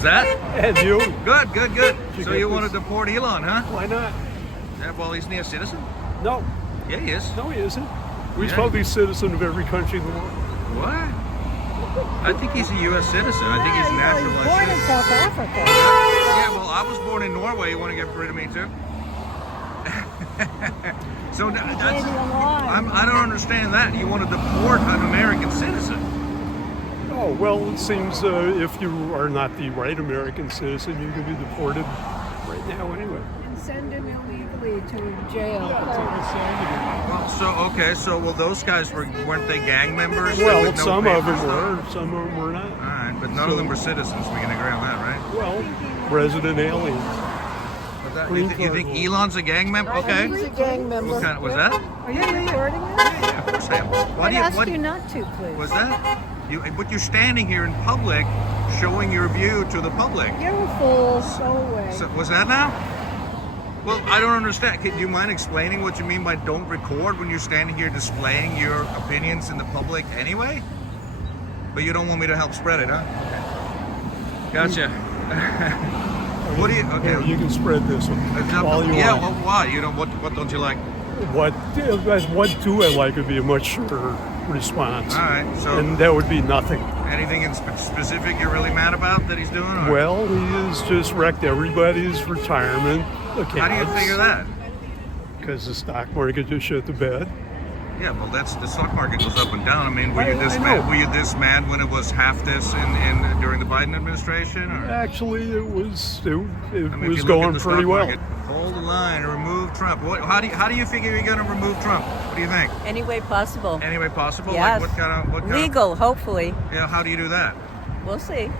How's that? And you? Good, good, good. You So get you want this? to deport Elon, huh? Why not? Yeah, well, isn't he a citizen? No, Yeah, he is. no, he isn't. We're Yeah. supposed to be citizen of every country in the world. What? I think he's a U.S. citizen. I think he's He was naturalized born in citizen. South Africa. Yeah, well, I was born in Norway. You want to get rid of me too? So that's, I don't understand that. You want to deport an American citizen? Oh, well, it seems if you are not the right American citizen, you can be deported right now anyway. And send him illegally to jail. Well, so well, those guys weren't they gang members? Well, with no some of papers, them though? were, some of them were not. All right, but none of them were citizens. We can agree on that, right? Well, resident aliens. You think Elon's a gang member? Okay. He's a gang member. What kind of, was that? Are you recording it? Yeah, of course I am. I'd ask you not to, please. Was that? But you're standing here in public, showing your view to the public. You're a fool. Go away. So, was that now? Well, I don't understand. Do you mind explaining what you mean by don't record when you're standing here displaying your opinions in the public anyway? But you don't want me to help spread it, huh? Gotcha. What do you? Okay. You can spread this one all you yeah. want. Well, why? You know what? What don't you like? What do I like would be a much shorter response. All right. So. And that would be nothing. Anything in specific you're really mad about that he's doing? Or? Well, he has just wrecked everybody's retirement accounts. How do you figure that? Because the stock market just shit the bed. Yeah, well, the stock market goes up and down. I mean, were you I this know. mad? Were you this mad when it was half this in during the Biden administration? Or? Actually, it was I mean, if was you look at going the pretty stock well. market, hold the line, remove Trump. How do you figure you're going to remove Trump? What do you think? Any way possible. Any way possible? Yes. Like what kind of Legal, hopefully. Yeah. How do you do that? We'll see.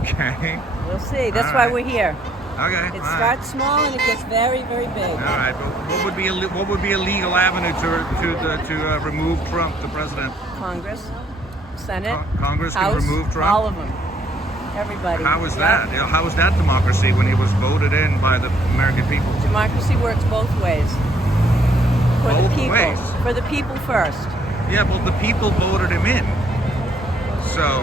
Okay. We'll see. That's All why right. we're here. Okay. It all right. starts small and it gets very, very big. All right, but what would be a legal avenue to remove Trump, the president? Congress, Senate, Congress House, can remove Trump. all of them. Everybody. How is Yeah. that? You know, how is that democracy when he was voted in by the American people? Democracy works both ways. For Both the people. ways? For the people first. Yeah, well, the people voted him in. So,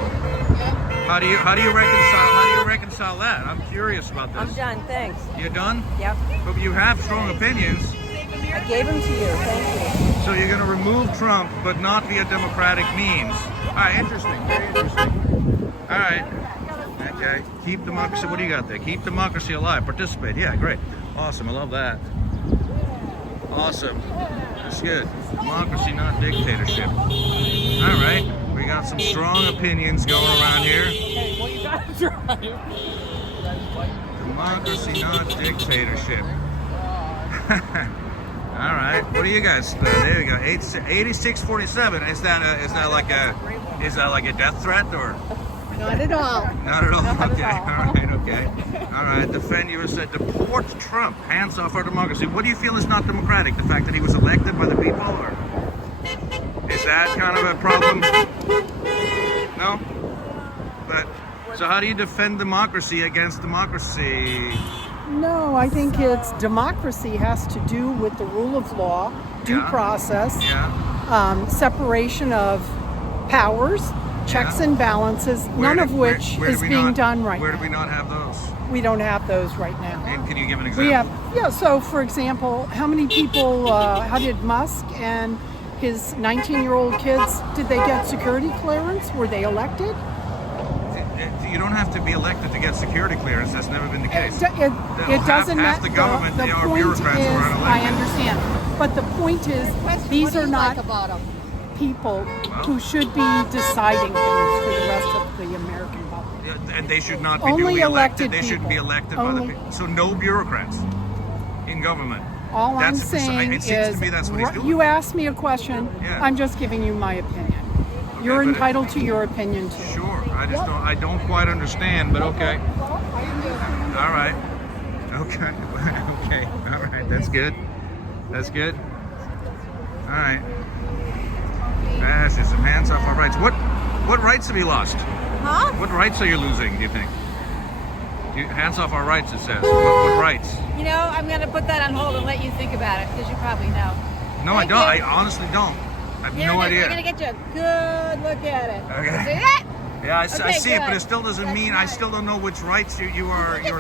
how do you reconcile that? I'm curious about this. I'm done. Thanks. You're done? Yep. But you have strong opinions. I gave them to you. Thank you. So you're going to remove Trump, but not via democratic means. All right, interesting. Very interesting. All right. Okay. Keep democracy. What do you got there? Keep democracy alive. Participate. Yeah, great. Awesome. I love that. Awesome. That's good. Democracy, not dictatorship. All right. We got some strong opinions going around here. Hey, well, you gotta try. Democracy, not dictatorship. All right. What do you guys? There you go. 8647. Is that like a death threat or? Not at all. Not at all. Okay. All right. Okay. All right. Defend USA. Deport Trump. Hands off our democracy. What do you feel is not democratic? The fact that he was elected by the people, or is that kind of a problem? No. But so, how do you defend democracy against democracy? No, I think it's democracy has to do with the rule of law, due Yeah. process, Yeah. separation of powers, checks Yeah. and balances, none of which where is do we being not- done right Where do now. we not have those? We don't have those right now. And can you give an example? We have, so for example, how many people, how did Musk and his 19-year-old kids, did they get security clearance? Were they elected? You don't have to be elected to get security clearance. That's never been the case. It doesn't half matter. the government, The they are point bureaucrats who is, are I unelected. understand. But the point is, these are not people who should be deciding things for the rest of the American public. Yeah, and they should not be Only duly elected. elected They shouldn't be people. elected by the Only- people. So no bureaucrats in government. All I'm That's- saying it seems is, to me that's what he's doing. you asked me a question, Yeah. I'm just giving you my opinion. You're but entitled to your opinion too. Sure. I don't quite understand, but okay. All right. Okay. Okay. All right. That's good. That's good. All right. That's just some hands off our rights. What rights have you lost? Huh? What rights are you losing, do you think? Hands off our rights, it says. What rights? You know, I'm gonna put that on hold and let you think about it because you probably know. No, I Thank don't. you. I honestly don't. I have You're no gonna, idea. We're gonna get you a good look at it. Okay. See that? Yeah, I Okay, see it, but good. it still doesn't mean I still don't know which rights you're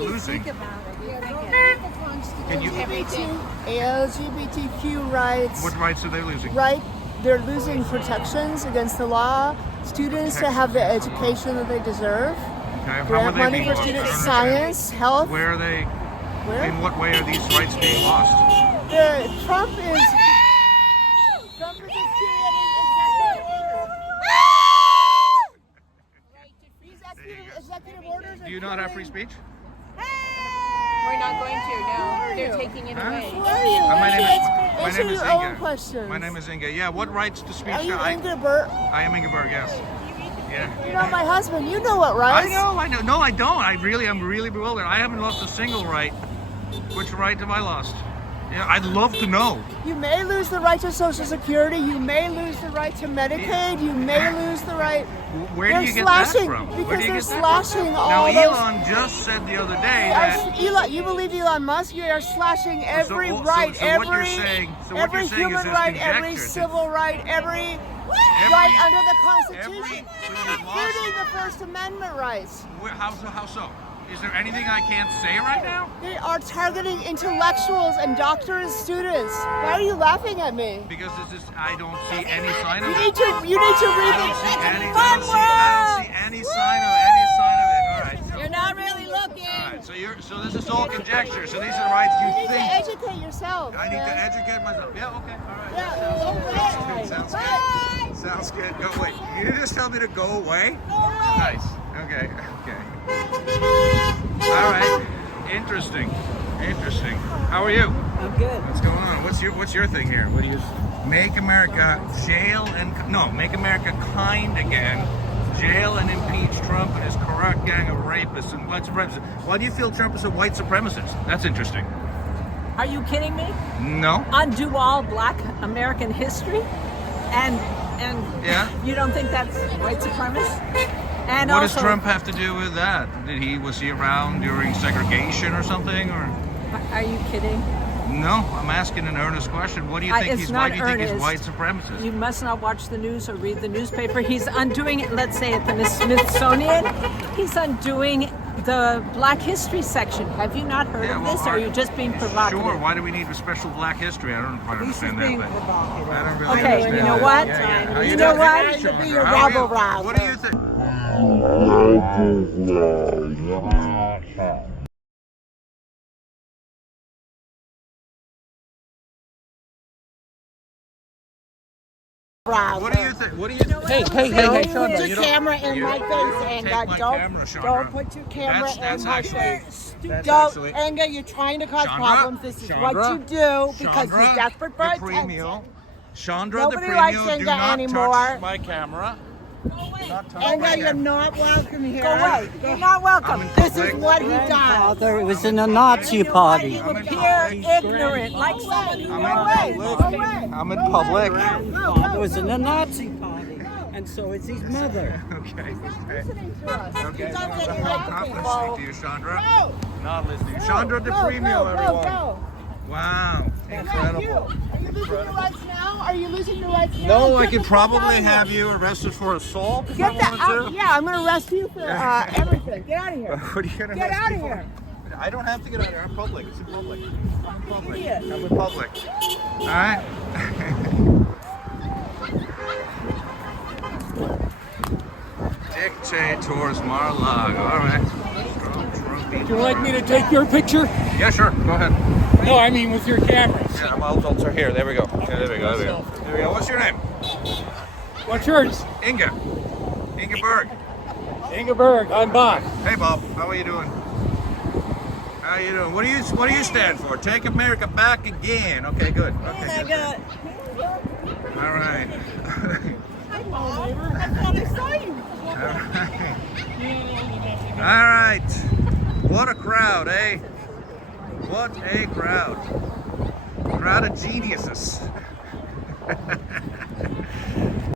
losing. Think about it. You think Can you? LGBTQ rights, What rights are they losing? right? They're losing protections against the law. Students to have the education that they deserve. Okay, how are Grant they money being for lost? I don't students, understand. science, health. Where are they? Where? In what way are these rights being lost? Trump is a executive orders. Do you not have free speech? We're not going to. No, they're taking it away. My Answer name is your own Inga. questions. My name is Inga. Yeah, what rights to speech? Are you I Ingeborg? am Ingeborg, yes. Yeah. You're not my husband. You know what rights? I know. No, I don't. I'm really bewildered. I haven't lost a single right. Which right have I lost? Yeah, I'd love to know. You may lose the right to Social Security. You may lose the right to Medicaid. You may lose the right. Where do They're you get slashing, that from? Where because do you they're get that slashing from? all Now, those. Elon just said the other day They that. are, Elon, you believe Elon Musk? You are slashing every right, so what you're every saying- so what every you're saying is human there's right, every conjecture. civil right, every right under the Constitution, So you've lost. including the First Amendment rights. How so? Is there anything I can't say right now? They are targeting intellectuals and doctors, students. Why are you laughing at me? Because I don't see any sign of You it. need to read I don't it. see any sign of it. All right. You're not really looking. All right. So this is all conjecture. So these are rights You you need to think. educate yourself. I need to man. educate myself. Yeah. Okay. All right. Yeah, Sounds good. Sounds good. Go away. You just tell me to go away? Nice. Okay. All right. Interesting. How are you? I'm good. What's going on? What's your thing here? What do you make America make America kind again? Jail and impeach Trump and his corrupt gang of rapists and white supremacists. Why do you feel Trump is a white supremacist? That's interesting. Are you kidding me? No. Undo all Black American history, and Yeah. you don't think that's white supremacist? And What also, does Trump have to do with that? Was he around during segregation or something? Or Are you kidding? no? I'm asking an earnest question. What do you think It's why not do you think he's earnest. white supremacist? You must not watch the news or read the newspaper. He's undoing it. Let's say at the Smithsonian, he's undoing the Black History section. Have you not heard Yeah, of well, this? Or are you just being provocative? Sure. Why do we need a special Black history? I don't quite understand that. But I don't really Okay, understand you know that. what? Yeah. How You you know doing? what? Hey, Sean, be your how are you? rabble-rouse. What do you think? What do you think? What do you think? Hey, Chandra, put your camera in my face, and take my camera, Chandra. don't put your camera That's in my actually- face. that's Don't, actually- Anga, you're trying to cause Chandra, problems. This is what Chandra, you do because Chandra you're desperate for the attention. premium. Chandra Nobody the likes premium, do Inga not anymore. touch my camera. Do not touch my Anga, you're camera. not welcome here. Go away. You're not welcome. I'm in This is public. what he does. Father was in a Nazi party. You I'm in appear public. ignorant, like somebody who I'm knows. I'm in public. Father was in a Nazi party, and so is his mother. Okay. Listening to us. Okay. He's not I'm getting not anything. listening to you, Chandra. Go. Not listening. Chandra the Go, premium, go, everyone. go. Wow. Yeah, Incredible. you. Are you losing your rights now? Are you losing your rights now? No, I Get could the fuck out probably of here. have you arrested for assault if Get I the out. wanted to. Yeah, I'm gonna arrest you for everything. Get out of here. What are you gonna Get arrest out me of for? here. I don't have to get out of here. I'm public. It's in public. I'm in public. I'm in public. All right. Dictators Mar-a-Lago. All right. Would you like me to take your picture? Yeah, sure. Go ahead. No, I mean with your cameras. Yeah, I'll here. There we go. Yeah, there we go. There we go. What's your name? What's yours? Inga. Inga Berg. Ingeborg, I'm Bob. Hey, Bob. How are you doing? How you doing? What do you stand for? Take America back again. Okay, good. Okay, good. All right. All right. What a crowd, eh? What a crowd. Crowd of geniuses.